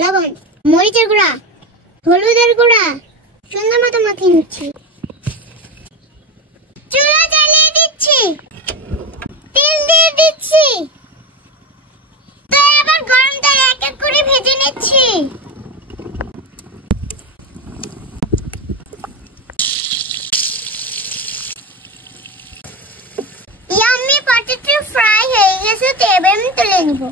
লবণ, মরিচের গুঁড়া, হলুদের গুঁড়া সুন্দর মতো মাখিয়ে নিচ্ছি। চুলা জ্বালিয়ে দিচ্ছি, তেল দিয়ে দিচ্ছি। তো আবার গরম তেলে এক এক করে ভেজে নিচ্ছি। ইয়াম্মি পটেটো ফ্রাই হয়ে গেছে, তো এবার আমি তুলে নিব।